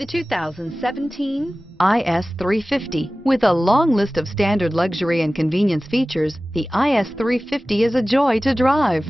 The 2017 IS350. With a long list of standard luxury and convenience features, the IS350 is a joy to drive.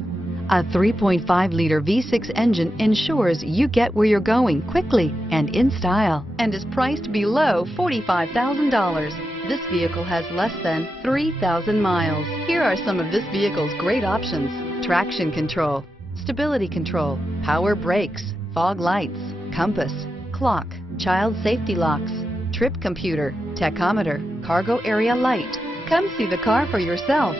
A 3.5-liter V6 engine ensures you get where you're going quickly and in style, and is priced below $45,000. This vehicle has less than 3,000 miles. Here are some of this vehicle's great options: traction control, stability control, power brakes, fog lights, compass, clock, child safety locks, trip computer, tachometer, cargo area light. Come see the car for yourself.